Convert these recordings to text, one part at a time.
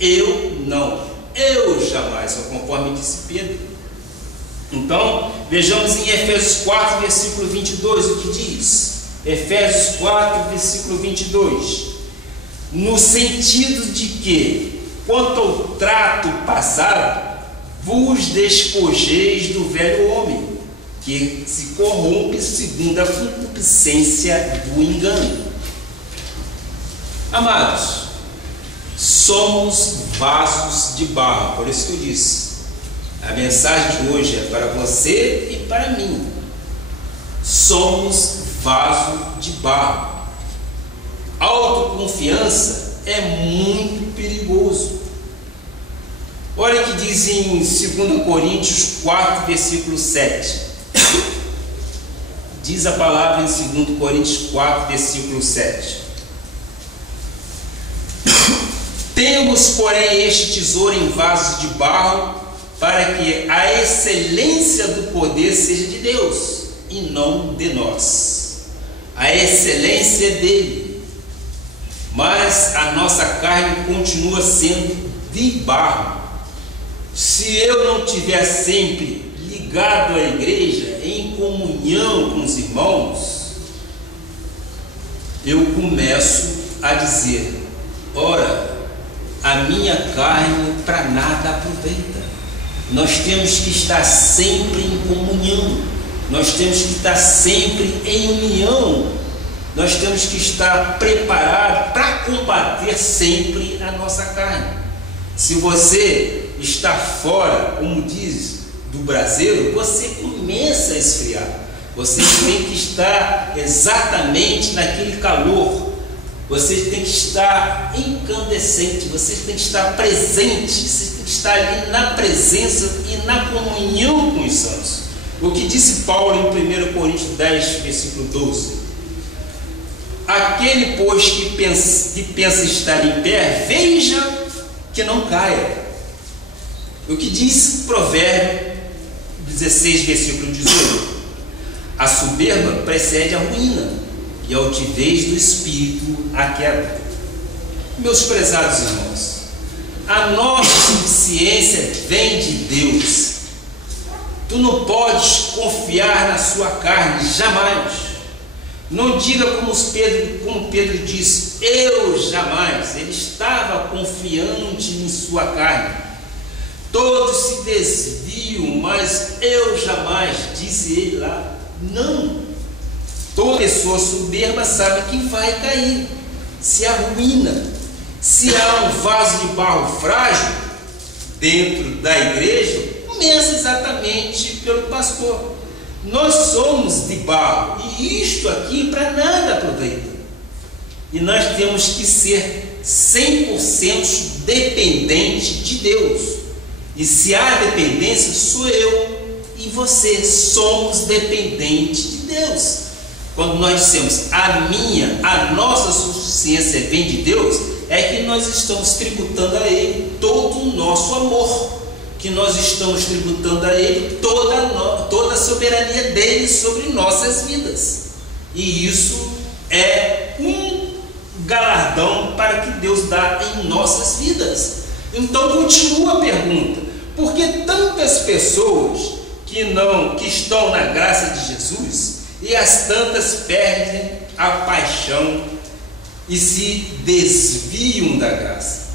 Eu não, eu jamais, conforme disse Pedro. Então, vejamos em Efésios 4, versículo 22, o que diz. Efésios 4, versículo 22. No sentido de que, quanto ao trato passado, vos despojeis do velho homem, que se corrompe segundo a concupiscência do engano. Amados, somos vasos de barro, por isso que eu disse, a mensagem de hoje é para você e para mim. Somos vaso de barro. Autoconfiança é muito perigoso. Olha o que diz em 2 Coríntios 4, versículo 7. Diz a palavra em 2 Coríntios 4, versículo 7. Temos, porém, este tesouro em vasos de barro, para que a excelência do poder seja de Deus, e não de nós. A excelência é dele, mas a nossa carne continua sendo de barro. Se eu não estiver sempre ligado à igreja, em comunhão com os irmãos, eu começo a dizer: ora, a minha carne para nada aproveita. Nós temos que estar sempre em comunhão, nós temos que estar sempre em união, nós temos que estar preparados para combater sempre a nossa carne. Se você está fora, como diz, do braseiro, você começa a esfriar. Você tem que estar exatamente naquele calor. Você tem que estar incandescente, você tem que estar presente, você tem que estar ali na presença e na comunhão com os santos. O que disse Paulo em 1 Coríntios 10, versículo 12: aquele, pois, que pensa estar em pé, veja que não caia. O que diz Provérbio 16, versículo 18: a soberba precede a ruína, e a altivez do espírito a queda. Meus prezados irmãos, a nossa suficiência vem de Deus. Tu não podes confiar na sua carne, jamais. Não diga como Pedro disse: eu jamais. Ele estava confiante em sua carne. Todos se desviam, mas eu jamais, disse ele lá. Não. Toda pessoa soberba sabe que vai cair, se arruína. Se há um vaso de barro frágil dentro da igreja, começa exatamente pelo pastor. Nós somos de barro, e isto aqui para nada aproveita. E nós temos que ser 100% dependente de Deus. E se há dependência, sou eu e você somos dependentes de Deus. Quando nós dissemos a nossa suficiência vem de Deus, é que nós estamos tributando a Ele todo o nosso amor, que nós estamos tributando a Ele toda a soberania dele sobre nossas vidas. E isso é um galardão para que Deus dá em nossas vidas. Então continua a pergunta: por que tantas pessoas que estão na graça de Jesus e as tantas perdem a paixão e se desviam da graça?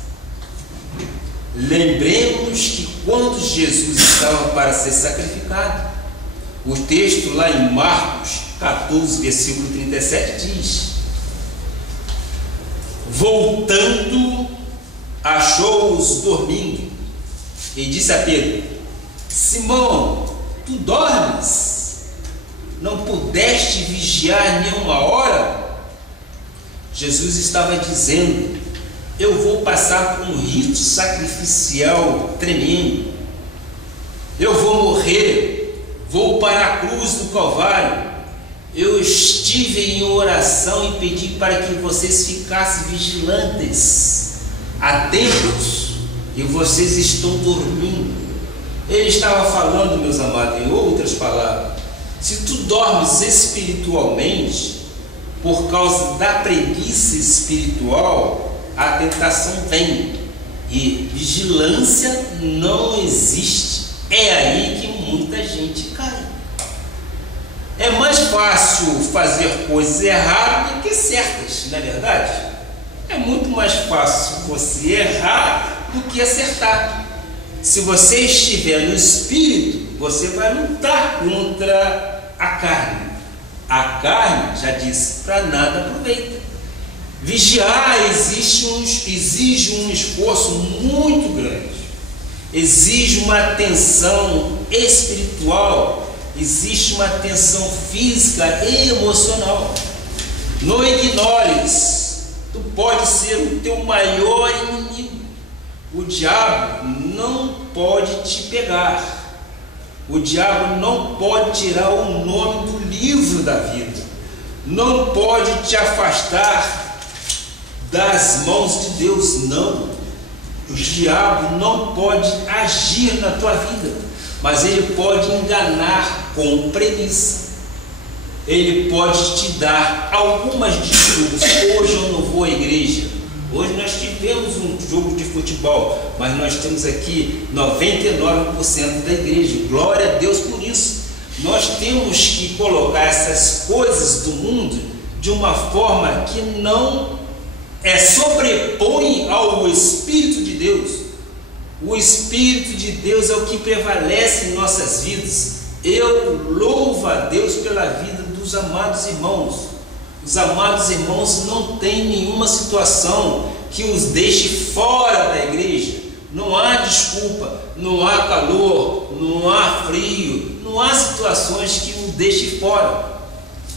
Lembremos que quando Jesus estava para ser sacrificado, o texto lá em Marcos 14, versículo 37 diz: voltando, achou-os dormindo e disse a Pedro: Simão, tu dormes? Não pudeste vigiar nem uma hora? Jesus estava dizendo: eu vou passar por um rito sacrificial tremendo, eu vou morrer, vou para a cruz do Calvário. Eu estive em oração e pedi para que vocês ficassem vigilantes, atentos, e vocês estão dormindo. Ele estava falando, meus amados, em outras palavras: se tu dormes espiritualmente, por causa da preguiça espiritual, a tentação vem E vigilância não existe. É aí que muita gente cai. É mais fácil fazer coisas erradas do que certas, não é verdade? É muito mais fácil você errar do que acertar. Se você estiver no Espírito, você vai lutar contra a carne. A carne, já disse, para nada aproveita. Vigiar exige um esforço muito grande. Exige uma atenção espiritual, existe uma atenção física e emocional. Não ignores, tu pode ser o teu maior inimigo. O diabo não pode te pegar. O diabo não pode tirar o nome do livro da vida. Não pode te afastar das mãos de Deus, não. O diabo não pode agir na tua vida, mas ele pode enganar com premissa. Ele pode te dar algumas desculpas. Hoje eu não vou à igreja. Hoje nós tivemos um jogo de futebol, mas nós temos aqui 99% da igreja. Glória a Deus por isso. Nós temos que colocar essas coisas do mundo de uma forma que não sobrepõe ao Espírito de Deus. O Espírito de Deus é o que prevalece em nossas vidas. Eu louvo a Deus pela vida dos amados irmãos. Os amados irmãos não têm nenhuma situação que os deixe fora da igreja. Não há desculpa, não há calor, não há frio, não há situações que os deixe fora.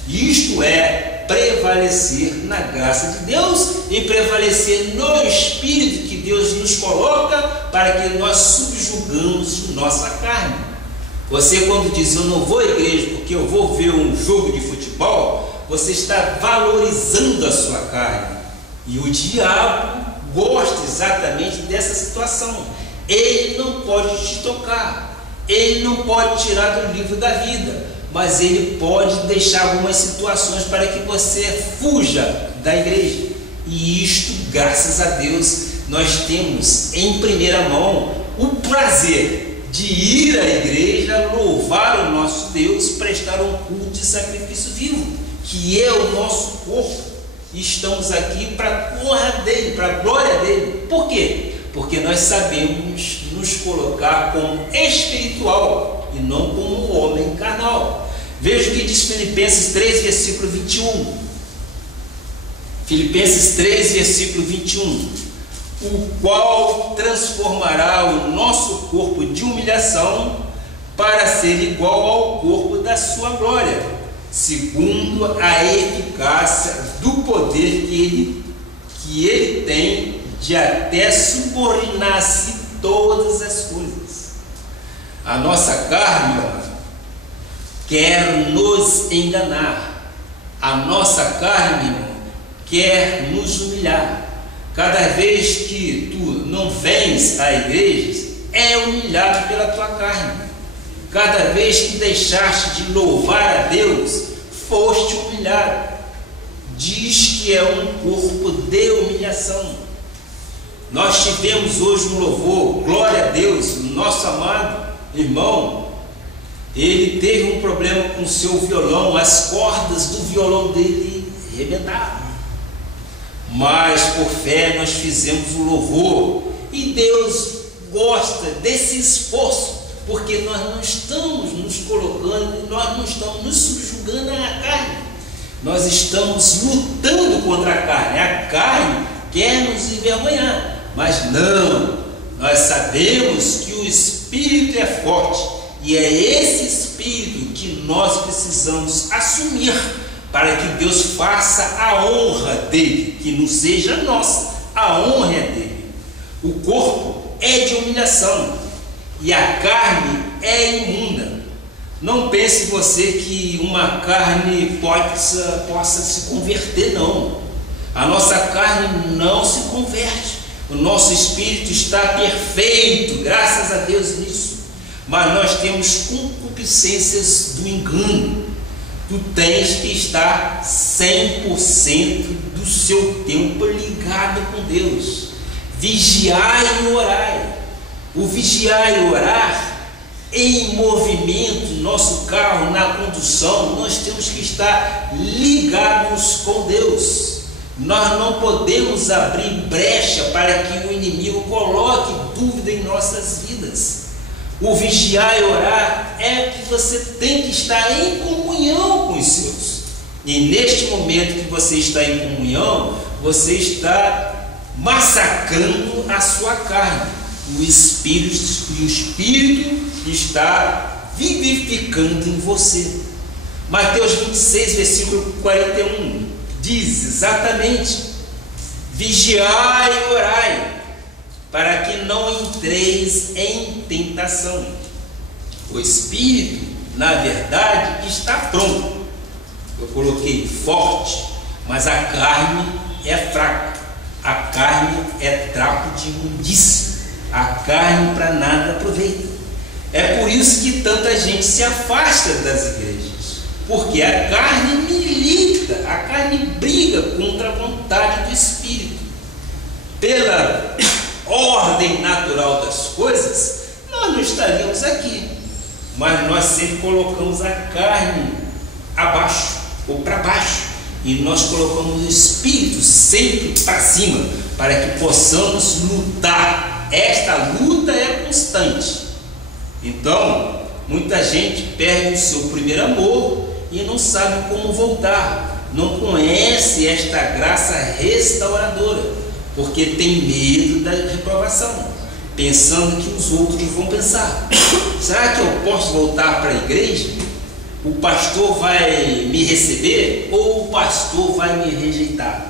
Isto é prevalecer na graça de Deus e prevalecer no Espírito que Deus nos coloca para que nós subjugamos nossa carne. Você, quando diz eu não vou à igreja porque eu vou ver um jogo de futebol, você está valorizando a sua carne. E o diabo gosta exatamente dessa situação. Ele não pode te tocar, ele não pode tirar do livro da vida, mas ele pode deixar algumas situações para que você fuja da igreja. E isto, graças a Deus, nós temos em primeira mão o prazer de ir à igreja, louvar o nosso Deus, prestar um culto de sacrifício vivo, que é o nosso corpo. E estamos aqui para a honra dele, para a glória dele. Por quê? Porque nós sabemos nos colocar como espiritual e não como homem carnal. Veja o que diz Filipenses 3, versículo 21. Filipenses 3, versículo 21. O qual transformará o nosso corpo de humilhação para ser igual ao corpo da sua glória, segundo a eficácia do poder que ele tem de até subordinar-se todas as coisas. A nossa carne quer nos enganar. A nossa carne quer nos humilhar. Cada vez que tu não vens à igreja, é humilhado pela tua carne. Cada vez que deixaste de louvar a Deus, foste humilhado. Diz que é um corpo de humilhação. Nós tivemos hoje um louvor, glória a Deus, nosso amado irmão. Ele teve um problema com o seu violão, as cordas do violão dele arrebentaram. Mas por fé nós fizemos o louvor, e Deus gosta desse esforço, porque nós não estamos nos colocando, nós não estamos nos subjugando à carne, nós estamos lutando contra a carne. A carne quer nos envergonhar, mas não, nós sabemos que o Espírito é forte, e é esse Espírito que nós precisamos assumir, para que Deus faça a honra dele, que não seja nossa, a honra é dele. O corpo é de humilhação e a carne é imunda. Não pense você que uma carne possa se converter, não. A nossa carne não se converte. O nosso espírito está perfeito, graças a Deus nisso. Mas nós temos concupiscências do engano. Tu tens que estar 100% do seu tempo ligado com Deus. Vigiai e orai. O vigiar e orar, em movimento, nosso carro, na condução, nós temos que estar ligados com Deus. Nós não podemos abrir brecha para que o inimigo coloque dúvida em nossas vidas. O vigiar e orar é que você tem que estar em comunhão com os seus. E neste momento que você está em comunhão, você está massacrando a sua carne. O Espírito está vivificando em você. Mateus 26, versículo 41, diz exatamente: vigiai e orai, para que não entreis em tentação. O Espírito, na verdade, está pronto. Eu coloquei forte, mas a carne é fraca. A carne é trapo de imundícia. A carne para nada aproveita. É por isso que tanta gente se afasta das igrejas, porque a carne milita, a carne briga contra a vontade do Espírito. Pela ordem natural das coisas, nós não estaríamos aqui, mas nós sempre colocamos a carne abaixo ou para baixo, e nós colocamos o Espírito sempre para cima, para que possamos lutar. Esta luta é constante. Então, muita gente perde o seu primeiro amor e não sabe como voltar, não conhece esta graça restauradora, porque tem medo da reprovação, pensando que os outros vão pensar: será que eu posso voltar para a igreja? O pastor vai me receber ou o pastor vai me rejeitar?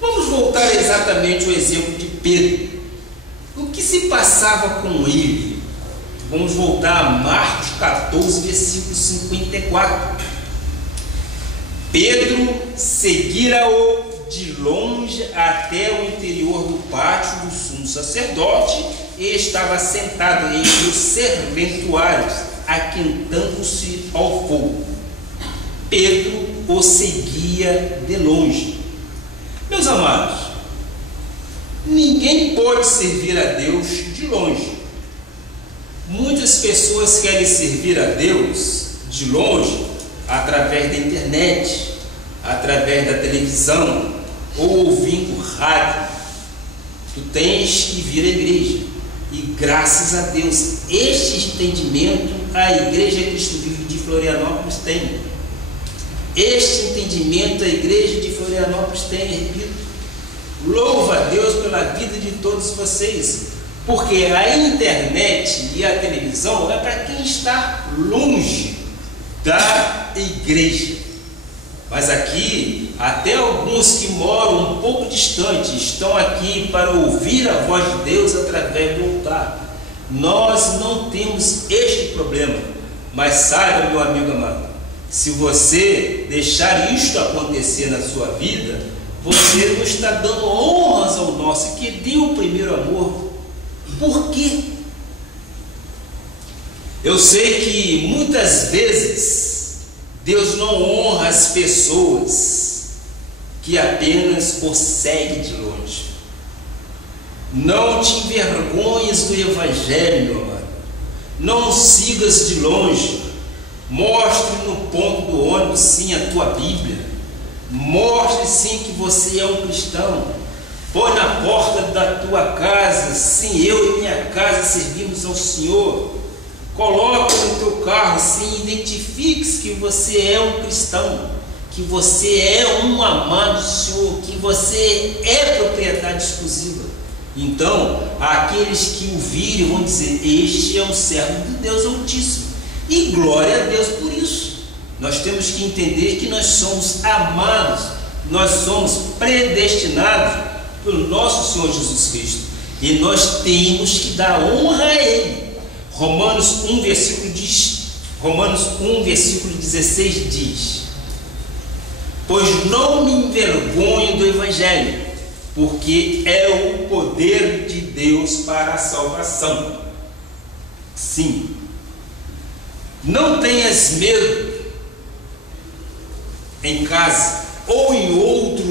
Vamos voltar exatamente ao exemplo de Pedro. O que se passava com ele? Vamos voltar a Marcos 14, versículo 54. Pedro seguira-o de longe até o interior do pátio do sumo sacerdote e estava sentado entre os serventuários, aquentando-se ao fogo. Pedro o seguia de longe. Meus amados, ninguém pode servir a Deus de longe. Muitas pessoas querem servir a Deus de longe através da internet, através da televisão ou ouvindo rádio. Tu tens que vir à igreja. E graças a Deus, este entendimento a Igreja Cristo Vive de Florianópolis tem. Este entendimento a Igreja de Florianópolis tem, repito. Louva a Deus pela vida de todos vocês, porque a internet e a televisão é para quem está longe da igreja. Mas aqui, até alguns que moram um pouco distante estão aqui para ouvir a voz de Deus através do altar. Nós não temos este problema, mas saiba, meu amigo amado, se você deixar isto acontecer na sua vida, você não está dando honras ao nosso que deu o primeiro amor. Por quê? Eu sei que muitas vezes Deus não honra as pessoas que apenas o seguem de longe. Não te envergonhes do Evangelho, meu amado. Não sigas de longe. Mostre no ponto do ônibus sim a tua Bíblia. Mostre sim que você é um cristão. Põe na porta da tua casa: sim, eu e minha casa servimos ao Senhor. Coloca no teu carro, sim, identifique-se que você é um cristão, que você é um amado do Senhor, que você é propriedade exclusiva. Então, aqueles que o virem vão dizer: este é um servo de Deus Altíssimo. E glória a Deus por isso. Nós temos que entender que nós somos amados, nós somos predestinados pelo nosso Senhor Jesus Cristo, e nós temos que dar honra a Ele. Romanos 1, versículo 16 diz: pois não me envergonho do Evangelho, porque é o poder de Deus para a salvação. Sim, não tenhas medo em casa ou em outro